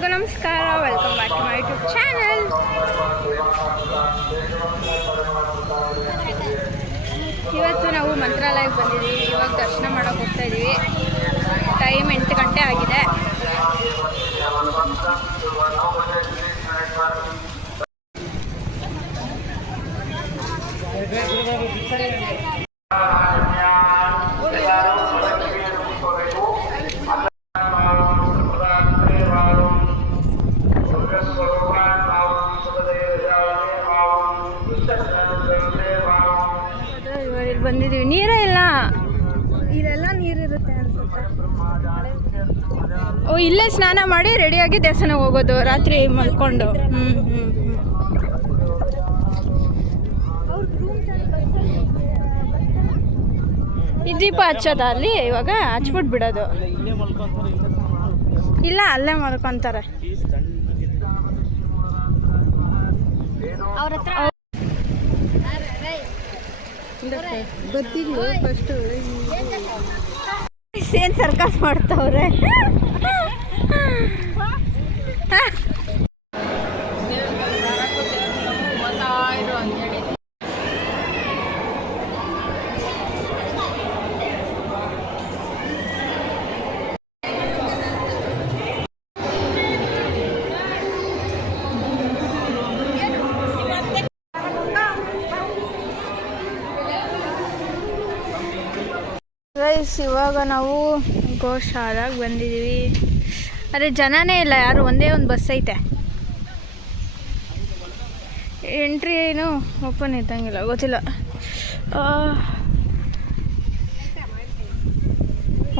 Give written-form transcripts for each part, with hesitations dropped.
ಎಲ್ಲರಿಗೂ ನಮಸ್ಕಾರ, welcome back to my YouTube channel. ಇವತ್ತು ನಾವು ಮಂತ್ರಾಲಯಕ್ಕೆ ಬಂದಿದ್ದೀವಿ. ಇವಾಗ ದರ್ಶನ ಮಾಡೋಕೆ ಹೋಗ್ತಾ ಇದ್ದೀವಿ. ಟೈಮ್ 8 ಗಂಟೆ ಆಗಿದೆ. ಬಂದಿದ್ದೀವಿ. ನೀರೇ ಇಲ್ಲ, ಇಲ್ಲೆಲ್ಲ ನೀರಿರುತ್ತೆ ಅನ್ಸುತ್ತೆ. ಓ, ಇಲ್ಲೇ ಸ್ನಾನ ಮಾಡಿ ರೆಡಿಯಾಗಿ ದೇವಸ್ಥಾನಕ್ಕೆ ಹೋಗೋದು, ರಾತ್ರಿ ಮಲ್ಕೊಂಡು. ಈ ದೀಪ ಹಚ್ಚೋದ ಅಲ್ಲಿ, ಇವಾಗ ಹಚ್ಬಿಟ್ಟು ಬಿಡೋದು. ಇಲ್ಲ, ಅಲ್ಲೇ ಮಲ್ಕೊಂತಾರೆ. ಅವ್ರ ಹತ್ರ ಏನ್ ಸರ್ಕಸ್ ಮಾಡ್ತಾವ್ರೆ. ಇವಾಗ ನಾವು ಗೋಶಾಲಾಗೆ ಬಂದಿದ್ದೀವಿ. ಅದೇ ಜನನೇ ಇಲ್ಲ, ಯಾರು. ಒಂದೇ ಒಂದು ಬಸ್ ಐತೆ. ಎಂಟ್ರಿ ಏನು ಓಪನ್ ಇದ್ದಂಗಿಲ್ಲ, ಗೊತ್ತಿಲ್ಲ.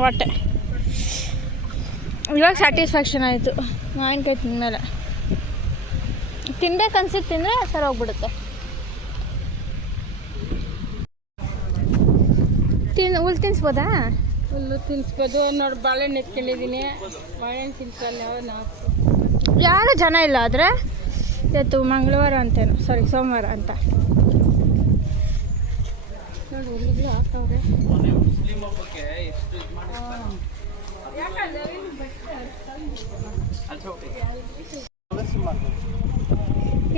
ಹೊಟ್ಟೆ ಇವಾಗ ಸ್ಯಾಟಿಸ್ಫ್ಯಾಕ್ಷನ್ ಆಯಿತು. ಮಾವಿನಕಾಯಿ ತಿಂದಮೇಲೆ ತಿನ್ಬೇಕನ್ಸಿದ್ದು ತಿಂದರೆ ಸರಿ ಹೋಗ್ಬಿಡುತ್ತೆ. ಹುಲ್ಲು ತಿನ್ಸ್ಬೋದಾ? ಹುಲ್ಲು ತಿನ್ಸ್ಬೋದು. ನೋಡಿ, ಬಾಳೆಹಣ್ಣು ಎತ್ಕೊಂಡಿದ್ದೀನಿ. ಬಾಳೆಹಣ್ಣು ತಿನ್ಸಲ್ಲ ನಾವು. ಯಾರು ಜನ ಇಲ್ಲ. ಆದರೆ ಇವತ್ತು ಮಂಗಳವಾರ ಅಂತೇನು, ಸಾರಿ ಸೋಮವಾರ ಅಂತ. ನೋಡಿ, ಹುಲ್ಲಿಗಳು ಹಾಕವ್ರೆ.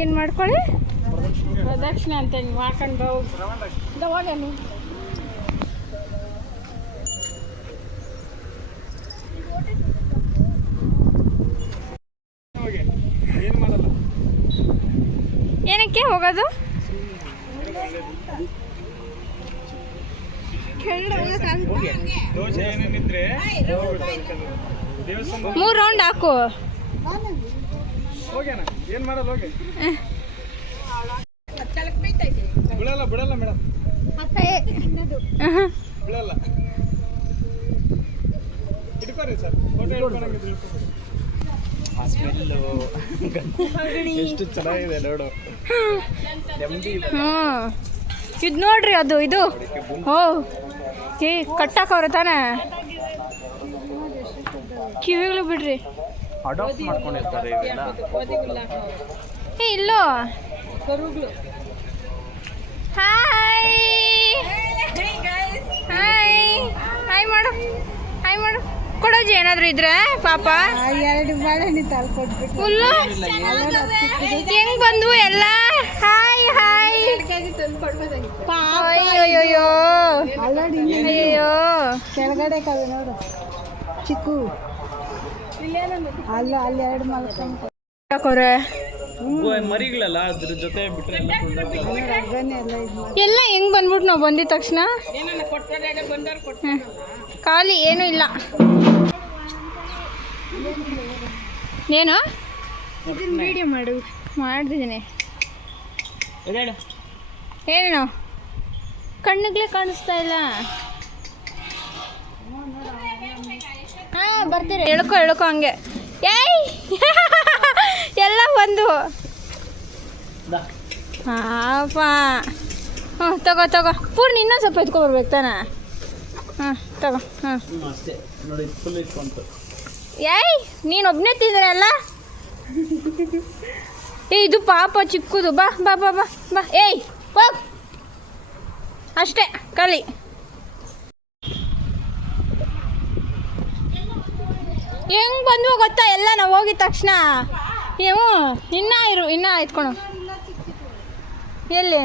ಏನು ಮಾಡ್ಕೊಳ್ಳಿ, ಪ್ರದಕ್ಷಿಣೆ ಅಂತ ಹಿಂಗೆ ಮಾಡ್ಕೊಂಡು ಹೋಗಿ ನೀವು. ಏನಕ್ಕೆ ಹೋಗೋದು? 3 ರೌಂಡ್ ಹಾಕು. ಏನ್ ಮಾಡಲ್ಲ, ಹೋಗಿ ಬಿಡಲ್ಲ ಬಿಡಲ್ಲ ಮೇಡಮ್, ಬಿಡಲ್ಲ. ಇಟ್ಕೋರಿ ಸರ್, ಫೋಟೋ ಇಟ್ಕೊಂಡಂಗಿದ್ರೆ ಎಷ್ಟು ಚೆನ್ನಾಗಿದೆ ನೋಡು. ಇದು ನೋಡ್ರಿ, ಅದು ಇದು. ಓ, ಕಟ್ಟಾಕವ್ರೆ ತಾನೇ ಕಿವಿಗಳು. ಬಿಡ್ರಿ, ಇಲ್ಲೋ. ಹಾಯ್ ಹಾಯ್ ಮಾಡು, ಹಾಯ್ ಮಾಡು. ಕೊಡೋಜಿ ಏನಾದ್ರು ಇದ್ರೆ ಪಾಪ. 2 ಬಾಳೆಹಣ್ಣು ತಾಳ್ಕೊಟ್ಬಿಟ್ಟು ಫುಲ್ಲು ಹೆಂಗ್ ಬಂದ್ವು ಎಲ್ಲ. Hi hi. ಅಯ್ಯೋ ಅಯ್ಯೋ, ಕೆಳಗಡೆ ಕವೆ ನೋಡು, ಚಿಕ್ಕು. ಅಲ್ಲ, ಅಲ್ಲಿ 2 ಮಲ್ಕೊಂಡು ಮರಿಗಳಲ್ಲ, ಅದ್ರ ಜೊತೆ ಬಿಟ್ರೆ ಎಲ್ಲ ಹೆಂಗ್ ಬಂದ್ಬಿಟ್ಟು ನಾವು ಬಂದಿದ ತಕ್ಷಣ ಖಾಲಿ ಏನೂ ಇಲ್ಲ. ಏನು ವಿಡಿಯೋ ಮಾಡಿದ್ದೀನಿ. ಏನೇನು ಕಣ್ಣಿಗ್ಲೇ ಕಾಣಿಸ್ತಾ ಇಲ್ಲ. ಹಾಂ, ಬರ್ತೀರಿ. ಎಳ್ಕೊ ಹಂಗೆ. ಏಯ್ ಎಲ್ಲ ಬಂದು. ಹಾಪ, ಹ್ಞೂ, ತಗೋ. ಪೂರ್ಣ ಇನ್ನೊಂದು ಸ್ವಲ್ಪ ಎತ್ಕೊಬರ್ಬೇಕು ತಾನೆ. ಹಾಂ, ತಗೋ. ಹಾಂ, ಏಯ್ ನೀನು ಒಬ್ಬನೇ ತಿಂದ್ರಲ್ಲ. ಇದು ಪಾಪ ಚಿಕ್ಕದು. ಬಾ ಬಾ ಬಾ ಬಾ ಬಾ. ಏಯ್ ಹೋಗ್, ಅಷ್ಟೇ ಕಲಿ. ಹೆಂಗೆ ಬಂದ್ವು ಗೊತ್ತಾ ಎಲ್ಲ ನಾವು ಹೋಗಿದ ತಕ್ಷಣ ನೀವು ಇನ್ನೂ ಎತ್ಕೊಳು ಎಲ್ಲಿ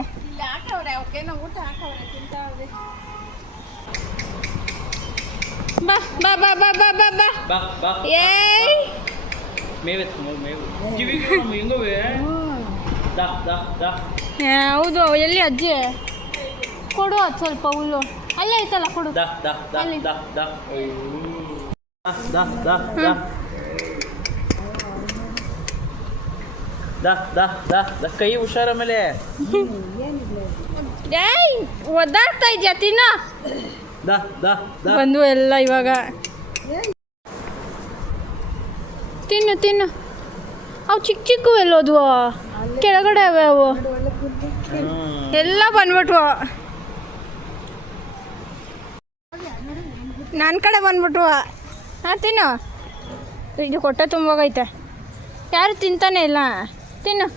ಬಾ ಬಾ ಬಾ ಬಾ ಬಾ ಬಾ ಬಾ ಬಾ ಬಾ ಏಯ್ ಮೇವು ಕಿವಿಗೆ ಹೆಂಗವೆ ದಾ ದಾ ದಾ ಹೌದು ಎಲ್ಲಿ ಅಜ್ಜಿ ಕೊಡು ಅದು ಸ್ವಲ್ಪ ಹುಲ್ಲು ಅಲ್ಲೇ ಐತಲ್ಲ ಕೊಡು ದಾ ದಾ ದಾ ಅಲ್ಲಿ. ದಾ ದಾ ದಾ ದಾ ದಾ ದಾ ದಾ ದಾ ದಾ ಕೈ ಹುಷಾರ ಮೇಲೆ ಏಯ್ ಒದ್ದಾಡ್ತಾ ಇದ್ಯಾ ತಿನ್ನ ದಾ ದಾ ದಾ ಬಂದು ಎಲ್ಲ ಇವಾಗ ತಿನ್ನು ತಿನ್ನು ಅವು ಚಿಕ್ಕ ಚಿಕ್ಕ ಎಲ್ಲೋದ್ವು ಕೆಳಗಡೆ ಅವೆ ಅವು ಎಲ್ಲ ಬಂದ್ಬಿಟ್ವು ನನ್ನ ಕಡೆ ಬಂದ್ಬಿಟ್ವು ಹಾಂ ತಿನ್ನು ಇದು ಕೊಟ್ಟೆ ತುಂಬೋಗೈತೆ ಯಾರು ತಿಂತಾನೆ ಇಲ್ಲ ತಿನ್ನು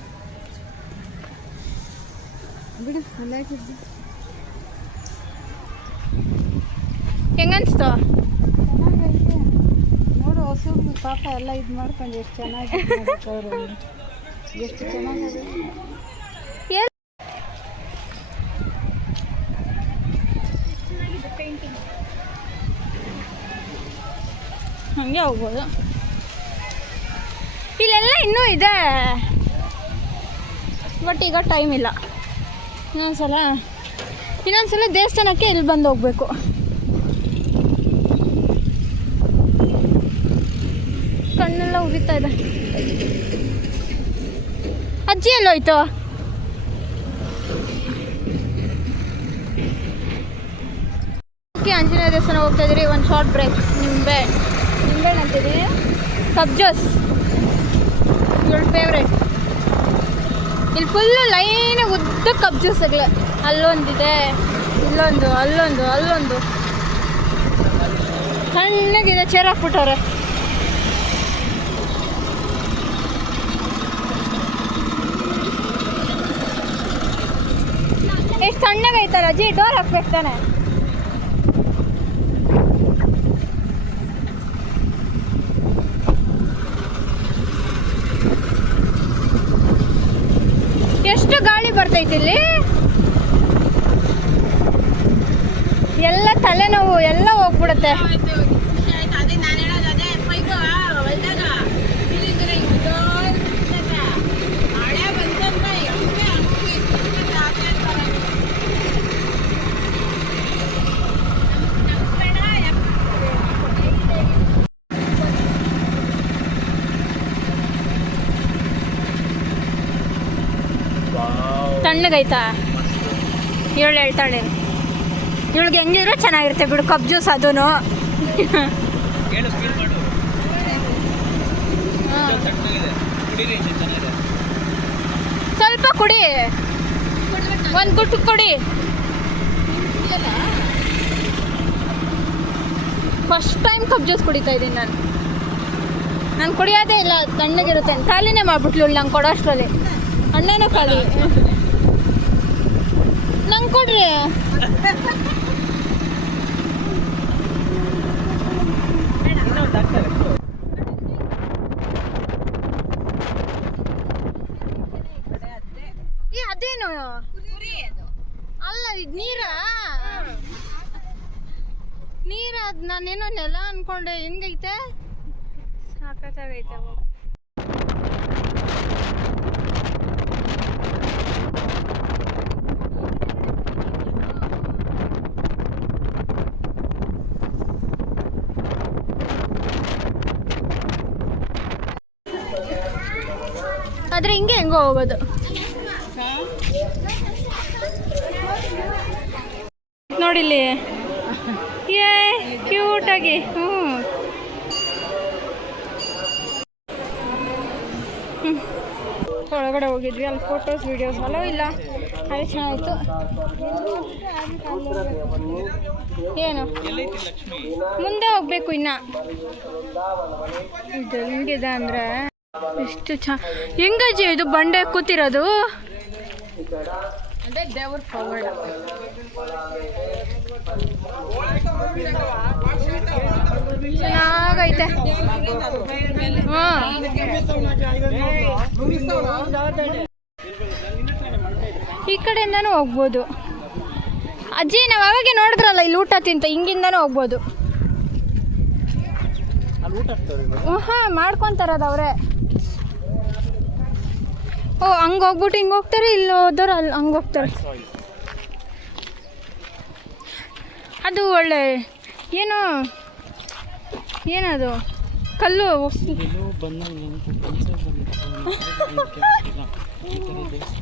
ಹೆಂಗನ್ಸ್ತು ನೋಡು ಹಸುಗಳು ಪಾಪ ಎಲ್ಲ ಇದು ಮಾಡ್ಕೊಂಡು ಎಷ್ಟು ಚೆನ್ನಾಗಿ ಎಷ್ಟು ಚೆನ್ನಾಗಿದೆ ಹಂಗೆ ಹೋಗ್ಬೋದು ಇಲ್ಲೆಲ್ಲ ಇನ್ನೂ ಇದೆ ಬಟ್ ಈಗ ಟೈಮ್ ಇಲ್ಲ ಇನ್ನೊಂದ್ಸಲ ದೇವಸ್ಥಾನಕ್ಕೆ ಇಲ್ಲಿ ಬಂದು ಹೋಗ್ಬೇಕು ಕಣ್ಣೆಲ್ಲ ಉರಿತಾ ಇದೆ ಅಜ್ಜಿ ಎಲ್ಲೋಯ್ತು ಆಂಜನೇಯ ದೇವಸ್ಥಾನ ಹೋಗ್ತಾ ಇದ್ರಿ ಒಂದು ಶಾರ್ಟ್ ಬ್ರೇಕ್ ನಿಂಬೆ ಅಂತಿದ್ದೀನಿ ಕಬ್ಜಸ್ ಇವಳ ಫೇವ್ರೇಟ್ ಇಲ್ಲಿ ಫುಲ್ಲು ಲೈನ್ ಉದ್ದ ಕಬ್ಜಸ್ಗಳೇ ಅಲ್ಲೊಂದಿದೆ ಅಲ್ಲೊಂದು ಸಣ್ಣಗಿದೆ ಚೇರ್ ಹಾಕ್ಬಿಟ್ಟವ್ರೆ ಎಷ್ಟು ಸಣ್ಣಗೈತಲ್ಲ ಅಜ್ಜಿ ಡೋರ್ ಹಾಕ್ಬೇಕು ತಾನೆ ಎಷ್ಟು ಗಾಳಿ ಬರ್ತೈತಿ ಇಲ್ಲಿ ಎಲ್ಲ ತಲೆನೋವು ಎಲ್ಲ ಹೋಗ್ಬಿಡುತ್ತೆ ತಣ್ಣಗೈತಾ ಇವಳು ಹೇಳ್ತಾಳೆ ಇವಳಿಗೆ ಹೆಂಗಿದ್ರು ಚೆನ್ನಾಗಿರುತ್ತೆ ಬಿಡು ಕಬ್ ಜ್ಯೂಸ್ ಅದೂ ಏನು ಫೀಲ್ ಮಾಡು ತಣ್ಣಗಿದೆ ಕುಡೀರಿ ಚೆನ್ನಾಗಿದೆ ಸ್ವಲ್ಪ ಕುಡಿ ಒಂದು ಗುಟ್ಟು ಕುಡಿ ಫಸ್ಟ್ ಟೈಮ್ ಕಬ್ ಜ್ಯೂಸ್ ಕುಡಿತಾ ಇದ್ದೀನಿ ನಾನು ಕುಡಿಯೋದೇ ಇಲ್ಲ ತಣ್ಣಗಿರುತ್ತೆ ಖಾಲಿನೇ ಮಾಡ್ಬಿಟ್ಲು ನಂಗೆ ಕೊಡೋ ಅಷ್ಟರಲ್ಲಿ ಅಣ್ಣನೂ ಖಾಲಿ ನಂಗೆ ಕೊಡ್ರಿ ಅದೇನು ಅಲ್ಲ ಇದು ನೀರ ಅದು ನಾನೇನೋ ನೆಲ ಅನ್ಕೊಂಡೆ ಹೆಂಗೈತೆ ಸಾಕತ್ತಾಗೈತೆ ಆದ್ರೆ ಹಿಂಗೆ ಹೆಂಗೋ ಹೋಗೋದು ನೋಡಿಲ್ಲಿ ಏ ಕ್ಯೂಟಾಗಿ ಒಳಗಡೆ ಹೋಗಿದ್ವಿ ಅಲ್ಲಿ ಫೋಟೋಸ್ ವಿಡಿಯೋಸ್ ಅಲೋ ಇಲ್ಲ ಅದು ಚೆನ್ನಾಗಿತ್ತು ಏನು ಮುಂದೆ ಹೋಗ್ಬೇಕು ಇನ್ನ ಇದು ಹೆಂಗಿದೆ ಅಂದರೆ ಎಷ್ಟು ಹೆಂಗಜ್ಜಿ ಇದು ಬಂಡೆ ಕೂತಿರೋದು ಅದೇ ದೇವ್ರ ಪವಾಡ ಚೆನ್ನಾಗೈತೆ. ಈ ಕಡೆಯಿಂದನೂ ಹೋಗ್ಬೋದು. ಅಜ್ಜಿ ನಾವು ಅವಾಗೆ ನೋಡಿದ್ರಲ್ಲ ಇಲ್ಲಿ ಊಟ ತಿಂತ ಹಿಂಗಿಂದನೂ ಹೋಗ್ಬೋದು. ಹಾಂ ಮಾಡ್ಕೊತಾರದು ಅವರೇ. ಓ ಹಂಗೆ ಹೋಗ್ಬಿಟ್ಟು ಹಿಂಗೆ ಹೋಗ್ತಾರೆ, ಇಲ್ಲಿ ಹೋದವ್ರು ಅಲ್ಲಿ ಹಂಗೆ ಹೋಗ್ತಾರೆ. ಅದು ಒಳ್ಳೆ ಏನದು ಕಲ್ಲು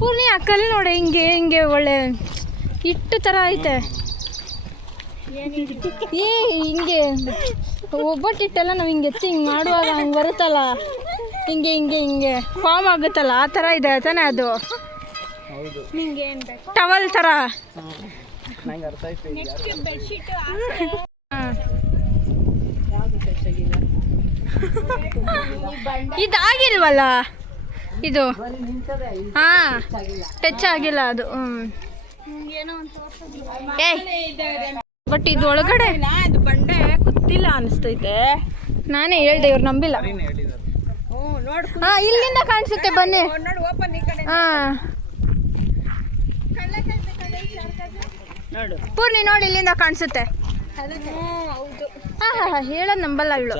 ಪೂರ್ಣಿ ಆ ಕಲ್ಲು ನೋಡಿ ಹಿಂಗೆ ಒಳ್ಳೆ ಹಿಟ್ಟು ಥರ ಐತೆ. ಹಿಂಗೆ ಒಬ್ಬಟ್ಟಿಟ್ಟೆಲ್ಲ ನಾವು ಹಿಂಗೆ ಎತ್ತಿ ಹಿಂಗೆ ಮಾಡುವಾಗ ಹಂಗೆ ಬರುತ್ತಲ್ಲ, ಹಿಂಗೆ ಫಾರ್ಮ್ ಆಗುತ್ತಲ್ಲ, ಆ ಥರ ಇದೆ ತಾನೇ ಅದು. ಟವಲ್ ಥರ. ಇದಾಗಿಲ್ವಲ್ಲ ಇದು. ಹಾಂ ಟಚ್ ಆಗಿಲ್ಲ ಅದು. ಬಟ್ ಇದು ಒಳಗಡೆ ಅದು ಬಂಡೆ ಗೊತ್ತಿಲ್ಲ ಅನಿಸ್ತೈತೆ. ನಾನೇ ಹೇಳ್ದೆ, ಇವ್ರು ನಂಬಿಲ್ಲ. ಹಾಂ ಇಲ್ಲಿಂದ ಕಾಣಿಸುತ್ತೆ, ಬನ್ನಿ. ಹಾಂ ಪೂರ್ಣಿ ನೋಡಿ, ಇಲ್ಲಿಂದ ಕಾಣಿಸುತ್ತೆ. ಹಾಂ ಹಾಂ ಹೇಳೋದು ನಂಬಲ್ಲ ಇವಳು.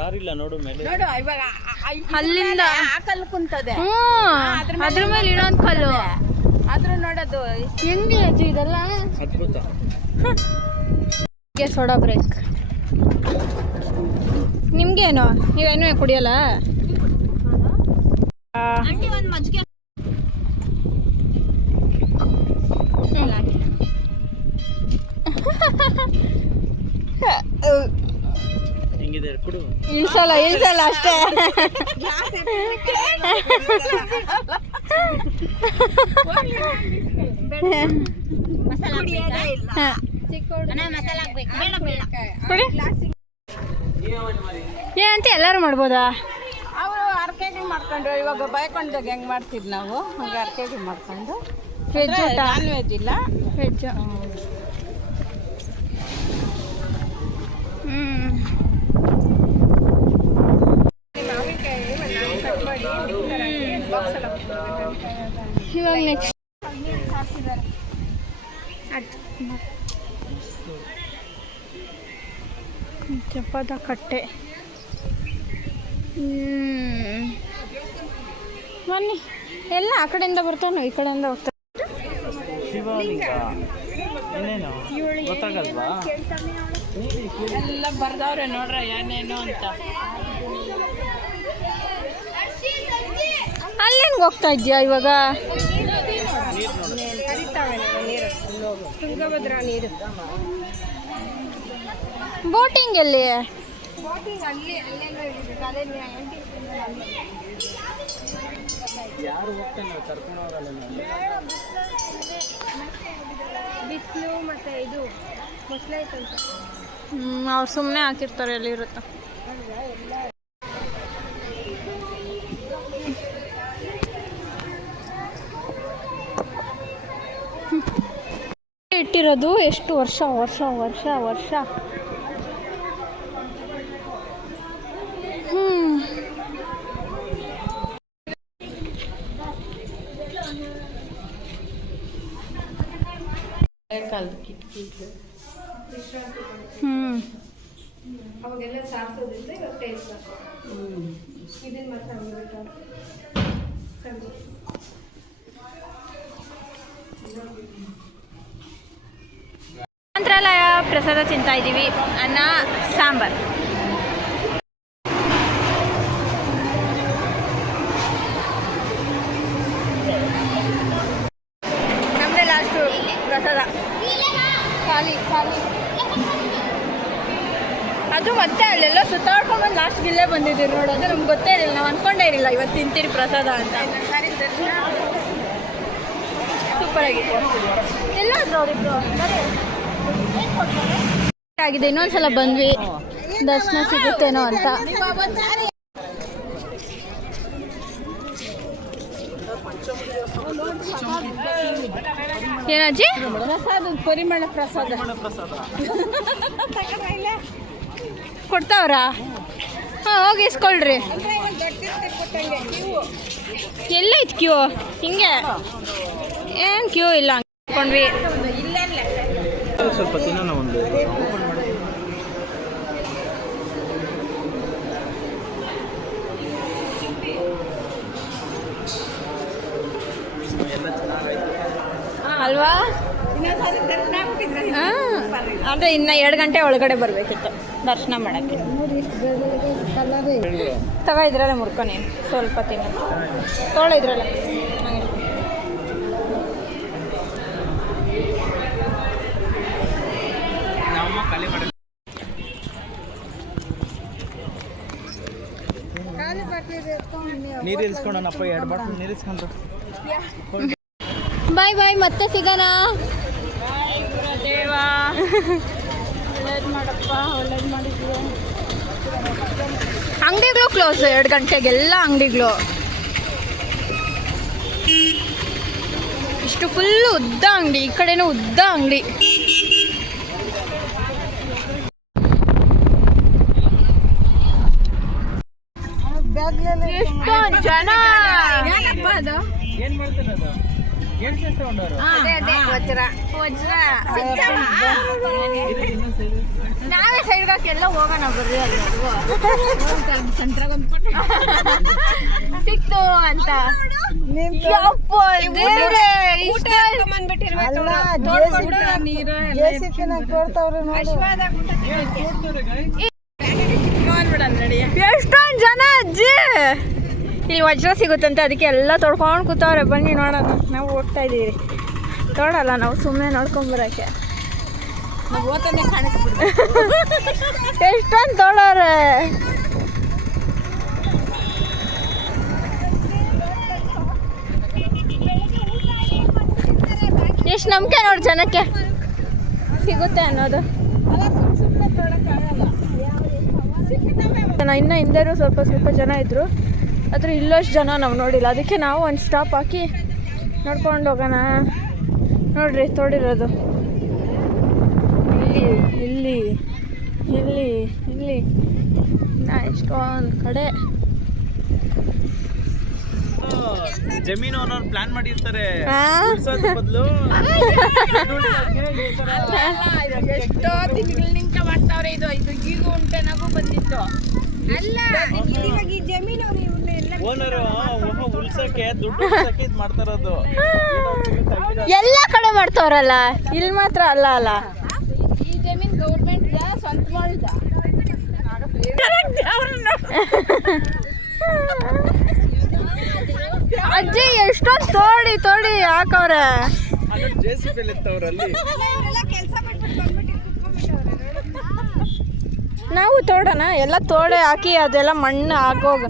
ಅಲ್ಲಿಂದ ಕಲ್ಲು ಕುಂತದೆ. ಅದ್ರ ಮೇಲೆ ಇನ್ನೊಂದು ಕಲ್ಲು. ಆದ್ರೂ ನೋಡೋದು ಹೆಂಗೆ ಅಜ್ಜಿ ಇದೆಲ್ಲ. ಸೋಡಾ ಬ್ರೇಕ್ ನಿಮ್ಗೇನು? ನೀವೇನು ಕುಡಿಯಲ್ಲ? ಇಳ್ಸಲ್ಲ ಅಷ್ಟೇ. ಏನಂತ ಎಲ್ಲರೂ ಮಾಡ್ಬೋದಾ? ಅವರು ಅರ್ಕೆಗೆ ಮಾಡ್ಕೊಂಡ್ರು. ಇವಾಗ ಬೈಕೊಂಡಾಗ ಹೆಂಗೆ ಮಾಡ್ತಿದ್ದು ನಾವು ಹಂಗೆ ಅರ್ಕೆಗೆ ಮಾಡ್ಕೊಂಡು. ವೆಜ್ ಊಟ, ನಾನ್ ವೆಜ್ ಇಲ್ಲ, ವೆಜ್. ಇವಾಗ ನೆಕ್ಸ್ಟ್ ಚಪ್ಪದ ಕಟ್ಟೆ. ಬನ್ನಿ, ಎಲ್ಲ ಆ ಕಡೆಯಿಂದ ಬರ್ತಾವೆ, ನಾವು ಈ ಕಡೆಯಿಂದ ಹೋಗ್ತೇವೆ. ಎಲ್ಲ ಬರ್ದವ್ರೆ ನೋಡ್ರ ಏನೇನು ಅಂತ. ಅಲ್ಲೇನು ಹೋಗ್ತಾ ಇದೆಯಾ ಇವಾಗ? ತುಂಗಭದ್ರಾ ನೀರು. ಬೋಟಿಂಗ್ ಎಲ್ಲಿ? ಬಿಸಿಲು ಮತ್ತೆ ಇದು ಮೊಸಲೈತಂತ. ಅವ್ರು ಸುಮ್ಮನೆ ಹಾಕಿರ್ತಾರೆ, ಎಲ್ಲಿ ಇರುತ್ತೆ. ಇಟ್ಟಿರೋದು ಎಷ್ಟು ವರ್ಷ. ಅವಾಗೆಲ್ಲ ಸಾರಿಸೋದಿದ್ರೆ ಇವತ್ತು ಟೇಸ್ಟ್ ಇದನ್ನು ಮಾತ್ರ ಮಂತ್ರಾಲಯ ಪ್ರಸಾದ ತಿಂತಾ ಇದ್ದೀವಿ. ಅನ್ನ ಸಾಂಬಾರ್. ನಮ್ಮದೇ ಲಾಸ್ಟು ಪ್ರಸಾದ. ಖಾಲಿ ಅದು ಮತ್ತೆ ಅಲ್ಲೆಲ್ಲ ಸುತ್ತಾಡ್ಕೊಂಡ್ಬಂದು ಲಾಸ್ಟ್ ಇಲ್ಲೇ ಬಂದಿದ್ದೀವಿ ನೋಡೋದು. ನಮ್ಗೆ ಗೊತ್ತೇ ಇರಲಿಲ್ಲ, ನಾವು ಅಂದ್ಕೊಂಡೇ ಇರಲಿಲ್ಲ ಇವತ್ತು ತಿಂತೀರಿ ಪ್ರಸಾದ ಅಂತ. ಸೂಪರ್ ಆಗಿದೆ. ಎಲ್ಲಾದ್ರು ಅವರಿಬ್ರು ಆಗಿದೆ. ಇನ್ನೊಂದ್ಸಲ ಬಂದ್ವಿ, ದರ್ಶನ ಸಿಗುತ್ತೇನೋ ಅಂತ. ಏನಜ್ಜಿ? ಪ್ರಸಾದ, ಪರಿಮಳ ಪ್ರಸಾದ ಕೊಡ್ತಾವ್ರಾ? ಹಾಂ, ಹೋಗಿ ಇಸ್ಕೊಳ್ರಿ. ಎಲ್ಲ ಇತ್ತು ಕ್ಯೂ? ಹಿಂಗೆ ಏನು ಕ್ಯೂ ಇಲ್ಲ ಅಂದ್ಕೊಂಡ್ವಿ. ಸ್ವಲ್ಪ ತಿನ್ನೋಣ ಒಂದು. ಅಲ್ವಾ? ಅಂದರೆ ಇನ್ನು 2 ಗಂಟೆ ಒಳಗಡೆ ಬರಬೇಕಿತ್ತು ದರ್ಶನ ಮಾಡೋಕ್ಕೆ. ತಗೋ ಇದ್ರಲ್ಲ ಮುರ್ಕೊ ನೀನು ಸ್ವಲ್ಪ ತಿನ್ನು. ತೊಗೊಳ ಇದ್ರಲ್ಲ. ನೀರು ಇರಿಸ್ಕೊಂಡನಪ್ಪ, 2 ಬಾಟ್ಲು ನೀರು ಇಸ್ಕೊಂಡು. ಬಾಯ್ ಬಾಯ್, ಮತ್ತೆ ಸಿಗೋಣ. ದೇವ ಒಳ್ಳೇದು ಮಾಡಪ್ಪ, ಒಳ್ಳೇದು ಮಾಡಿದ್ವಿ. ಅಂಗಡಿಗಳು ಕ್ಲೋಸ್ 2 ಗಂಟೆಗೆಲ್ಲ ಅಂಗಡಿಗಳು. ಇಷ್ಟು ಫುಲ್ಲು ಉದ್ದ ಅಂಗಡಿ, ಈ ಕಡೆನೂ ಉದ್ದ ಅಂಗಡಿ. ಎಷ್ಟೊಂದು ಜನ. ಏನು ಮಾಡ್ತಾರೆ ಅದು? ಎಷ್ಟು ತಗೊಂಡವರು? ನಾವೇ ಸೈಡ್ಗಾಕಿ ಎಲ್ಲ ಹೋಗೋಣ ಬರ್ರಿ. ಅಲ್ಲಿ ಸಿಕ್ತು ಅಂತ ಎಷ್ಟೊಂದು ಜನ ಅಜ್ಜಿ. ಇಲ್ಲಿ ವಜ್ರ ಸಿಗುತ್ತಂತೆ, ಅದಕ್ಕೆ ಎಲ್ಲ ತೊಡ್ಕೊಂಡು ಕೂತವ್ರೆ. ಬನ್ನಿ ನೋಡೋಣ. ನಾವು ಹೋಗ್ತಾ ಇದ್ದೀವಿ. ತೊಡಲ್ಲ ನಾವು, ಸುಮ್ಮನೆ ನೋಡ್ಕೊಂಬರಕ್ಕೆ. ಎಷ್ಟೊಂದು ತೊಡೋರೆ. ಎಷ್ಟು ನಂಬಿಕೆ ನೋಡಿ ಜನಕ್ಕೆ ಸಿಗುತ್ತೆ ಅನ್ನೋದು. ಇನ್ನು ಹಿಂದೆನೂ ಸ್ವಲ್ಪ ಜನ ಇದ್ದರು, ಆದರೆ ಇಲ್ಲಷ್ಟು ಜನ ನಾವು ನೋಡಿಲ್ಲ. ಅದಕ್ಕೆ ನಾವು ಒಂದು ಸ್ಟಾಪ್ ಹಾಕಿ ನೋಡ್ಕೊಂಡು ಹೋಗೋಣ. ನೋಡ್ರಿ ತೋಡಿರೋದು ಇಲ್ಲಿ ಇಲ್ಲಿ ಇಲ್ಲಿ ಇಷ್ಟೊಂದು ಕಡೆ. ಜಮೀನು ಅನ್ನೋರು ಪ್ಲಾನ್ ಮಾಡಿರ್ತಾರೆ ಬದಲು. ಎಷ್ಟೋ ತಿಂಗಳಿಂದ ಮಾಡ್ತಾವ್ರೆ. ಇದು ಈಗ ಉಂಟೆ ನಾವು ಬಂದಿತ್ತು ಅಲ್ಲ. ಇವಾಗ ಈ ಜಮೀನು ಅವ್ರು ಇವನ್ನೆಲ್ಲ ಓನರು ಉಳ್ಸಕ್ಕೆ ದುಡ್ಡು ಉಳ್ಸಕ್ಕೆ ಇದು ಮಾಡ್ತಾರದು. ಎಲ್ಲ ಕಡೆ ಮಾಡ್ತಾವ್ರಲ್ಲ, ಇಲ್ಲಿ ಮಾತ್ರ ಅಲ್ಲ ಅಲ್ಲ. ಈ ಜಮೀನು ಗೌರ್ಮೆಂಟ್ ಸ್ವಂತ ಮಾಡಿದ. ಅಜ್ಜಿ ಎಷ್ಟೊಂದು ತೋಡಿ ಹಾಕವ್ರೆ. JCB ಎತ್ತವ್ರಲ್ಲಿ. ನಾವು ತೋಡೋಣ, ಎಲ್ಲ ತೋಡೆ ಹಾಕಿ ಅದೆಲ್ಲ ಮಣ್ಣು ಹಾಕೋಗ.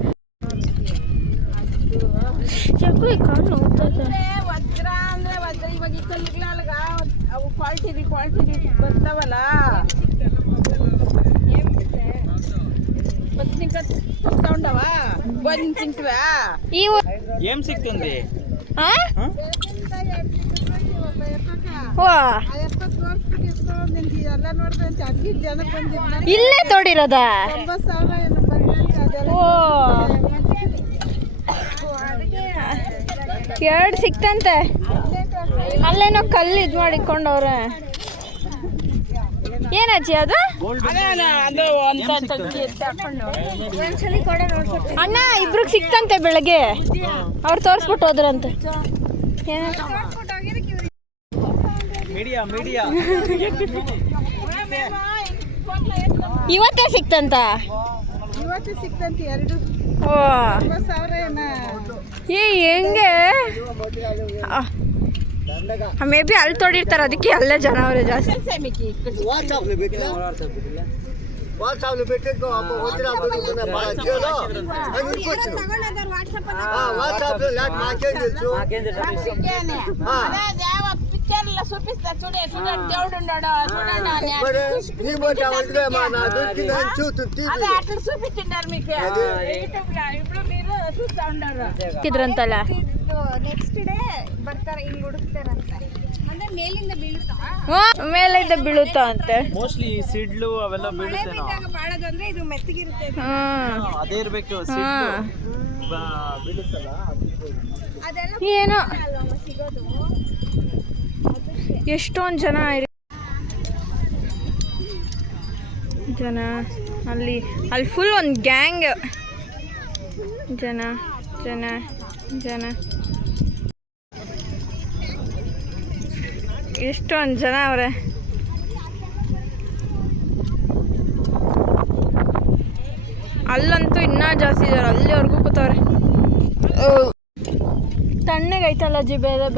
ವಜ್ರ ಅಂದ್ರೆ ವಜ್ರ. ಇವಾಗ ಈ ಕಲ್ಲಿಗ್ಲಾಗ ಅವು ಕ್ವಾಲಿಟಿ ಬರ್ತಾವಲ್ಲ. ತಗೊಂಡವ ಬಂದು ತಿಂತೀವ. ಏನ್ ಸಿಕ್ತಂದಿ? ಇಲ್ಲೇ ತೋಡಿರೋದ? ಓ, 2 ಸಿಕ್ತಂತೆ. ಅಲ್ಲೇನೋ ಕಲ್ಲು ಇದು ಮಾಡಿಕೊಂಡವ್ರೆ. ಏನಜ್ಜಿ ಅದು? ಅಣ್ಣ ಇಬ್ರಿಗೆ ಸಿಕ್ತಂತೆ ಬೆಳಗ್ಗೆ. ಅವ್ರು ತೋರಿಸ್ಬಿಟ್ಟು ಹೋದ್ರಂತೆ. ಇವತ್ತೇ ಸಿಕ್ತಂತ? ಇವತ್ತು ಸಿಕ್ತಂತೆ 2. ಓ, ಹೆಂಗೆ? ಮೇ ಬಿ ಅಲ್ಲಿ ತೋಡಿರ್ತಾರೆ, ಅದಕ್ಕೆ ಅಲ್ಲೇ ಜನ ಅವರೇ ಜಾಸ್ತಿ. ವಾಟ್ಸಾಪ್ పెట్టేకో అమ్మ వచ్చిన అడుగుతున్నా బాధ్యలో అని ఇంకొచ్చు వాట్సాప్ లో లాట్ మాకేం తెలుసు అదే దేవ పిక్చర్ లో చూపిస్తా. చూడండి దేవుడు ఉన్నాడు చూడండి అని. మరి నీ బోట వంటే మా నా దొరికిందని చూస్తుంది. అదే అట్లా చూపించిండారు మీకు యూట్యూబ్ లో. ఇప్పుడు మీరు చూస్తా ఉన్నారు ఇద్రంతలా ಇದು ನೆಕ್ಸ್ಟ್ ಡೇ ಬರ್ತಾರೆ ಹಿಂಗ್ ಹುಡುಕ್ತಾರಂತೆ ಅಂದ್ರೆ ಮೇಲಿಂದ ಬೀಳುತ್ತಾ ಮೇಲಿಂದ ಬೀಳುತ್ತಾ ಅಂತೆ. ಮೋಸ್ಟ್ಲಿ ಸಿಡ್ಲು ಅವೆಲ್ಲ ಮಳೆ ಬೀಳುತ್ತೇನೋ. ಬಿದ್ದಾಗ ಬಾಳೋದು ಅಂದ್ರೆ ಇದು ಮೆತ್ತಗಿರುತ್ತೆ ಇದು. ಅದೇ ಇರ್ಬೇಕು ಬೀಳುತ್ತಲ್ಲ ಅದೆಲ್ಲ ಏನೋ ಅಲ್ವಮ್ಮ ಸಿಗೋದು. ಎಷ್ಟೊಂದು ಜನ ಅಲ್ಲಿ ಫುಲ್ ಒಂದು ಗ್ಯಾಂಗ್ ಜನ ಜನ ಜನ ಎಷ್ಟೊಂದು ಜನ ಅವ್ರೆ. ಅಲ್ಲಂತೂ ಇನ್ನೂ ಜಾಸ್ತಿ ಇದ್ದಾರೆ, ಅಲ್ಲಿವರೆಗೂ ಕೂತವ್ರೆ. ತಣ್ಣಗೈತಲ್ಲ ಜಿ ಬೇರೆ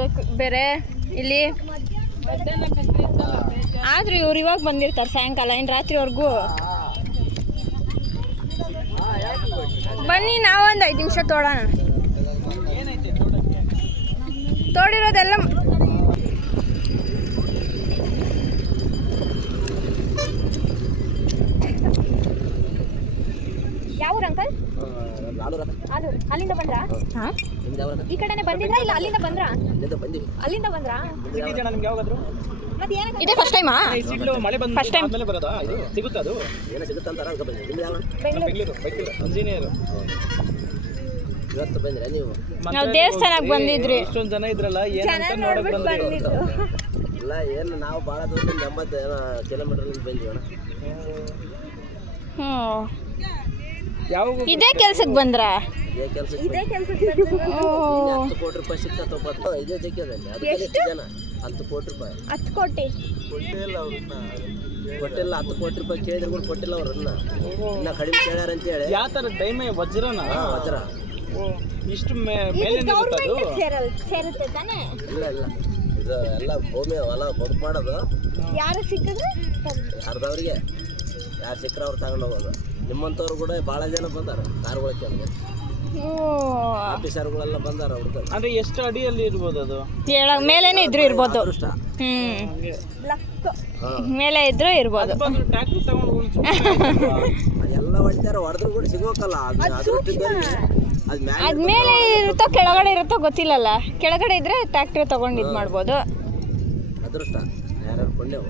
ಬೇರೆ ಇಲ್ಲಿ. ಆದ್ರೂ ಇವ್ರು ಇವಾಗ ಬಂದಿರ್ತಾರೆ ಸಾಯಂಕಾಲ, ಇನ್ನು ರಾತ್ರಿವರೆಗೂ. ಬನ್ನಿ ನಾವೊಂದು 5 ನಿಮಿಷ ತೋಡೋಣ. ತೋಡಿರೋದೆಲ್ಲ ಯಾವ ಊರು ಅಂಕಲ್? ಆಲೂರು. ಅಲ್ಲಿಂದ ಬಂದ್ರಾ? ಹಾಂ, ಈ ಕಡೆನೇ ಬಂದಿದ್ರಾ ಇಲ್ಲ ಅಲ್ಲಿಂದ ಬಂದ್ರಾ? ಅಲ್ಲಿಂದ ಬಂದ್ರಾ? ನಿಮ್ಗೆ ಯಾವಾಗಾದ್ರು ಮತ್ತೆ ಏನಕ್ಕೆ ಇದೇ ಫಸ್ಟ್ ಟೈಮಾ? ಸಿಡ್ಲು ಮಳೆ ಬಂದ First time. ಆದ್ಮೇಲೆ ಬರೋದಾ ಇದು? ಸಿಗುತ್ತಾ ಅದು? ಏನೋ ಸಿಗುತ್ತಾ ಅಂತ ಬೆಂಗಳೂರು ಇಂಜಿನಿಯರ್. ಇವತ್ತು ಬಂದ್ರೆ ನೀವು ನಾವು ದೇವಸ್ಥಾನಕ್ಕೆ ಬಂದಿದ್ರಿ. ಇಷ್ಟೊಂದು ಜನ ಇದ್ರಲ್ಲ ಏನಂತ ನೋಡಕ್ ಬಂದ್ರಿ? ಇಲ್ಲ ಏನು ನಾವು ಭಾಳ ದೂರದಿಂದ 80 ಕಿಲೋಮೀಟರ್ ಬಂದಿವಣ. ಹ್ಞೂ, ಯಾವ ಇದೇ ಕೆಲ್ಸಕ್ಕೆ ಬಂದ್ರಾ? ಇದೇ ಕೆಲಸಕ್ಕೆ 10 ಕೋಟಿ ರೂಪಾಯಿ ಸಿಗ್ತಾ ತಗೋತ ಇದೇ ಜಗ್ಗದಲ್ಲಿ. ಅದಕ್ಕೆ ಎಷ್ಟು ಜನ 10 ಕೋಟಿ ರೂಪಾಯಿ 10 ಕೋಟಿ ಕೊಟ್ಟಿಲ್ಲ ಅವ್ರನ್ನ, ಕೊಟ್ಟಿಲ್ಲ. 10 ಕೋಟಿ ರೂಪಾಯಿ ಕೇಳಿದ್ರು ಕೂಡ ಕೊಟ್ಟಿಲ್ಲ ಅವ್ರನ್ನ. ಇನ್ನ ಕಡಿಮೆ ಕೇಳ್ಯಾರ ಅಂತ ಹೇಳಿ. ಯಾವ ತರ ಡೈಮೆ ವಜ್ರನ? ವಜ್ರ ಇಷ್ಟು ಮೇಲೆ ಅದು ಸೇರುತ್ತೆ ತಾನೇ? ಇಲ್ಲ ಇಲ್ಲ, ಇದು ಎಲ್ಲ ಭೂಮಿ ಹೊಲ ಬದುಕು ಮಾಡೋದು. ಯಾರು ಸಿಕ್ಕಿದ್ರೆ ಅರ್ಧವ್ರಿಗೆ ಯಾರು ಸಿಕ್ಕರೆ ಅವ್ರು ತಗೊಂಡು ಹೋಗೋದು. ನಿಮ್ಮಂಥವ್ರು ಕೂಡ ಭಾಳ ಜನ ಬಂದಾರ ಕಾರ್ಗಳಕ್ಕೆ. ಆಫೀಸರ್ಗಳೆಲ್ಲ ಬಂದಾರ ಹುಡುಗರು. ಅಂದ್ರೆ ಎಷ್ಟು ಅಡಿಯಲ್ಲಿ ಇರ್ಬೋದು ಅದು? ಹೇಳಕ್ ಮೇಲೇನೆ ಇದ್ರು ಇರ್ಬೋದು. ಅದೃಷ್ಟ. ಮೇಲೆ ಇದ್ರು ಇರ್ಬೋದು. ಟ್ರ್ಯಾಕ್ಟರ್ ತಗೊಂಡು ಎಲ್ಲ ಹೊಡಿತಾರ, ಹೊಡೆದ್ರು ಕೂಡ ಸಿಗೋಕಲ್ಲ. ಅದ್ ಮೇಲೆ ಇರುತ್ತೋ ಕೆಳಗಡೆ ಇರುತ್ತೋ ಗೊತ್ತಿಲ್ಲಲ್ಲ. ಕೆಳಗಡೆ ಇದ್ರೆ ಟ್ರ್ಯಾಕ್ಟರ್ ತಗೊಂಡು ಇದು ಮಾಡ್ಬೋದು. ಅದೃಷ್ಟ ಯಾರ್ಯಾರು ಕೊಂಡೆವು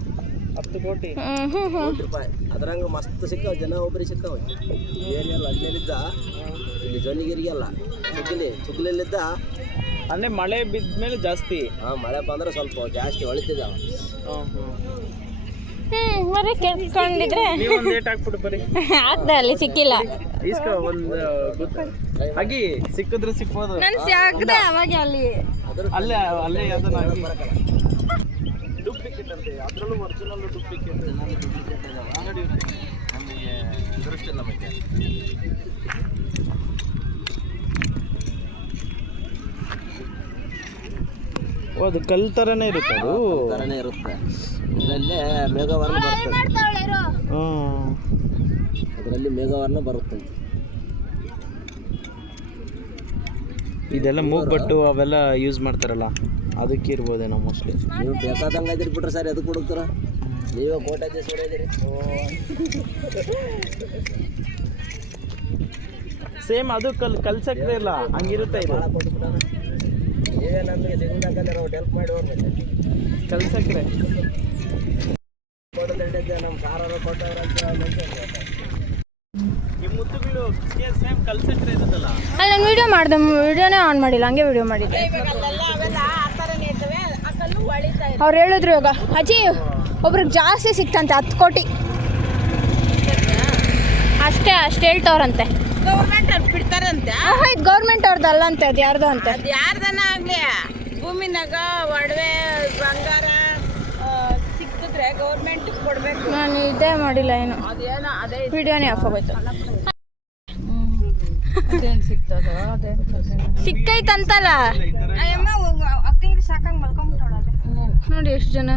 10 ಕೋಟಿ ಕೋಟಿ ರೂಪಾಯಿ. ಅದ್ರಂಗ ಮಸ್ತ್ ಸಿಕ್ಕಾವ ಜನ. ಒಬ್ಬರಿಗೆ ಸಿಕ್ಕಾವ ಏರಿಯಲ್ಲ ಅಲ್ಲೇಲಿದ್ದ. ಇಲ್ಲಿ ಜೊನಿಗಿರಿಗೆಲ್ಲ ಚುಗ್ಲಿಲ್ಲಿದ್ದ. ಅಂದ್ರೆ ಮಳೆ ಬಿದ್ದ ಮೇಲೆ ಜಾಸ್ತಿ. ಮಳೆ ಬಂದ್ರೆ ಸ್ವಲ್ಪ ಜಾಸ್ತಿ ಹೊಳಿತಿದ್ದಾವ. ಬರೀ ಕೇಳ್ಕೊಂಡಿದ್ರೆ ನೀವೊಂದು ಲೇಟ್ ಹಾಕ್ಬಿಟ್ಟು ಬರೀ ಆಗ್ದ ಅಲ್ಲಿ ಸಿಕ್ಕಿಲ್ಲ. ಈಸ್ಕ ಒಂದು ಹಾಗೆ ಸಿಕ್ಕಿದ್ರೆ ಸಿಕ್ಬೋದು. ನನ್ ಸಾಕ್ದೆ ಅವಾಗ ಅಲ್ಲಿ ಅಲ್ಲೇ ಅಲ್ಲೇ ಯಾವ್ದನ್ನ ಹಾಕಿ ಡೂಪ್ಲಿಕೇಟ್ ಅಂತೆ. ಅದರಲ್ಲೂ ಒರಿಜಿನಲ್ ಡೂಪ್ಲಿಕೇಟ್ ಅಂಗಡಿ ನಮಗೆ ದೃಷ್ಟಿ ಇಲ್ಲ. ಮತ್ತೆ ಅದು ಕಲ್ ಥರನೇ ಇರುತ್ತೆ. ಅದು ಥರನೇ ಇರುತ್ತೆ. ಇದರಲ್ಲೇ ಮೇಘವರ್ಣ ಬರುತ್ತೆ. ಅದರಲ್ಲಿ ಮೇಘವರ್ಣ ಬರುತ್ತೆ. ಇದೆಲ್ಲ ಮೂಗ್ಬಟ್ಟು ಅವೆಲ್ಲ ಯೂಸ್ ಮಾಡ್ತಾರಲ್ಲ, ಅದಕ್ಕೆ ಇರ್ಬೋದೇನೋ ಮೋಸ್ಟ್ಲಿ. ನೀವು ಬೇಕಾದಂಗೆ ಇದ್ರಿ ಬಿಟ್ರೆ ಸರ್ ಎದಕ್ಕೆ ಹುಡುಕ್ತಾರ? ನೀವೇ ಕೋಟ್ಯಾಧೀಶ್ವರ ಇದ್ದೀರಿ. ಸೇಮ್ ಅದು ಕಲ್ಸಕ್ರೆ ಇಲ್ಲ, ಹಂಗಿರುತ್ತೆ ಇದು. ನೀವೇ ನಮಗೆ ಸಿಗೋದಾಗಂದ್ರೆ ನಾವು ಹೆಲ್ಪ್ ಮಾಡಿ ಹೋಗ್ಬೇಕು. ಕಲ್ಸಕ್ರೆ ಕೊಡೋದಿದ್ದೆ ನಮ್ಮ ಸಾರಾರು ಕೊಟ್ಟವ್ರಂತ ಈ ಮುತ್ತುಗಳು ಸೇಮ್ ಕಲ್ಸಕ್ರೆ ಇರುತ್ತಲ್ಲ. ಅಲ್ಲಿ ನಾನು ವಿಡಿಯೋ ಮಾಡಿದೆ, ವಿಡಿಯೋನೇ ಆನ್ ಮಾಡಿಲ್ಲ, ಹಂಗೆ ವಿಡಿಯೋ ಮಾಡಿದ್ದೆ. ಅವ್ರು ಹೇಳಿದ್ರು ಇವಾಗ ಅಜ್ಜಿ ಒಬ್ರಿಗೆ ಜಾಸ್ತಿ ಸಿಕ್ತಂತೆ 10 ಕೋಟಿ ಅಷ್ಟೇ ಹೇಳ್ತವ್ರಂತೆ. ಗೌರ್ಮೆಂಟ್ ಅವ್ರು ಬಿಡ್ತಾರಂತೆ. ಇದು ಗೌರ್ಮೆಂಟ್ ಅವ್ರದ್ದಲ್ಲ ಅಂತೆ, ಅದು ಯಾರ್ದು ಅಂತೆ. ಅದು ಯಾರ್ದನ ಆಗ್ಲಿ ಭೂಮಿನಾಗ ಒಡವೆ ಬಂಗಾರ ಸಿಕ್ಕಿದ್ರೆ ಗೌರ್ಮೆಂಟ್ ಕೊಡ್ಬೇಕು. ನಾನು ಇದೇ ಮಾಡಿಲ್ಲ, ಏನು ಅದೇನೋ ಅದೇ ವಿಡಿಯೋನೇ ಆಫ್ ಆಗೋಯ್ತು. ಅದೇನು ಸಿಗ್ತದೋ ಅದೇ ಸಿಕ್ಕೈತಂತಲ್ಲ. ಅಕ್ಕಿ ಸಾಕಂಗ್ ಮಲ್ಕೊಂಡ್ಬಿಟ್ಟೋಳದೆ. ನೋಡಿ ಎಷ್ಟು ಜನ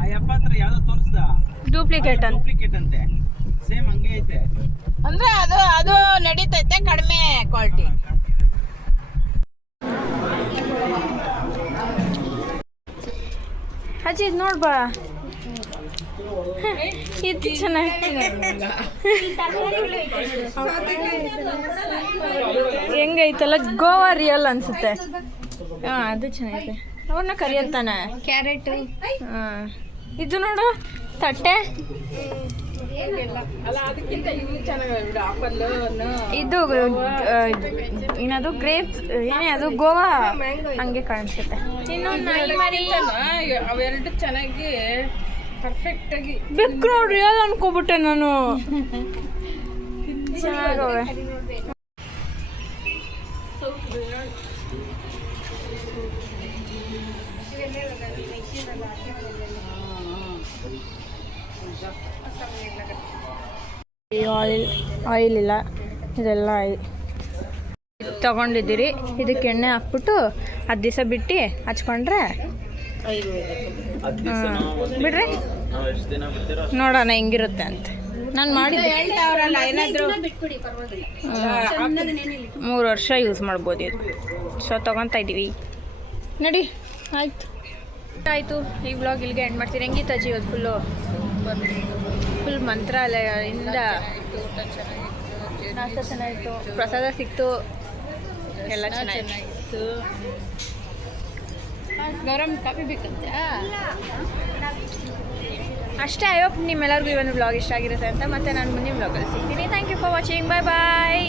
ಆ ಯಪ್ಪ ಹತ್ರ ಯಾವ್ದೋ ತೋರಿಸ್ದ ಡೂಪ್ಲಿಕೇಟ್ ಅಂತ. ಡೂಪ್ಲಿಕೇಟ್ ಅಂತೆ, ಸೇಮ್ ಹಂಗೆ ಐತೆ. ಅಂದ್ರೆ ಅದು ನಡೀತೈತೆ ಕಡಿಮೆ ಕ್ವಾಲಿಟಿ. ಅಜ್ಜಿ ಇದು ನೋಡ್ಬಾ, ಇದು ಚೆನ್ನಾಗಿ ಹೆಂಗೈತಲ್ಲ. ಗೋವಾ ರಿಯಲ್ ಅನ್ಸುತ್ತೆ. ಹಾಂ ಅದು ಚೆನ್ನಾಗಿದೆ ಅವ್ರನ್ನ ಕರಿಯತ್ತಾನೆ ಕ್ಯಾರೆಟ್ ಹಾಂ ಇದು ನೋಡು ತಟ್ಟೆ ಅಲ್ಲ ಅದಕ್ಕಿಂತ ಇವು ಚೆನ್ನಾಗಿ ಬಿಡು ಆಪಲ್ ಇದು ಏನದು ಗ್ರೇಪ್ಸ್ ಏನೇ ಅದು ಗೋವಾ ಹಂಗೆ ಕಾಣಿಸುತ್ತೆ ಇನ್ನು ನಾಯಿ ಮರಿ ಅವೆರಡು ಚೆನ್ನಾಗಿ ಪರ್ಫೆಕ್ಟ್ ಆಗಿ ಬೆಕ್ಕು ನೋಡ್ರಿ ಅಲ್ಲ ಅನ್ಕೋಬಿಟ್ಟೆ ನಾನು ಚೆನ್ನಾಗವೆ ಆಯಿಲ್ ಇಲ್ಲ ಇದೆಲ್ಲ ಆಯಿಲ್ ತಗೊಂಡಿದ್ದೀರಿ ಇದಕ್ಕೆ ಎಣ್ಣೆ ಹಾಕ್ಬಿಟ್ಟು 10 ದಿವಸ ಬಿಟ್ಟು ಹಚ್ಕೊಂಡ್ರೆ ಬಿಡ್ರಿ ನೋಡೋಣ ಹೆಂಗಿರುತ್ತೆ ಅಂತ ನಾನು ಮಾಡಿದ್ದೆ ಹೇಳ್ತಾವ್ರಲ್ಲ ಏನಾದ್ರು 3 ವರ್ಷ ಯೂಸ್ ಮಾಡ್ಬೋದು ಇದು ಸೊ ತೊಗೊತಾ ಇದ್ದೀವಿ ನಡಿ ಆಯಿತು ಈ ವ್ಲಾಗ್ ಇಲ್ಲಿಗೆ ಎಂಡ್ ಮಾಡ್ತೀನಿ ಹೆಂಗಿತ್ತು ಅಜ್ಜಿ ಇವತ್ತು ಫುಲ್ ಮಂತ್ರಾಲಯದಿಂದ ನಾಷ್ಟ ಚೆನ್ನಾಗಿತ್ತು ಪ್ರಸಾದ ಸಿಕ್ತು ಎಲ್ಲ ಚೆನ್ನಾಗಿತ್ತು ಗರಂ ಕಾಫಿ ಬೇಕಂತೆ ಅಷ್ಟೇ ಐ ಹೋಪ್ ನಿಮ್ಮೆಲ್ಲರಿಗೂ ಈ ಒಂದು ವ್ಲಾಗ್ ಇಷ್ಟ ಆಗಿರುತ್ತೆ ಅಂತ ಮತ್ತೆ ನಾನು ಮುಂದಿನ ವ್ಲಾಗಲ್ಲಿ ಸಿಗ್ತೀನಿ thank you for watching bye bye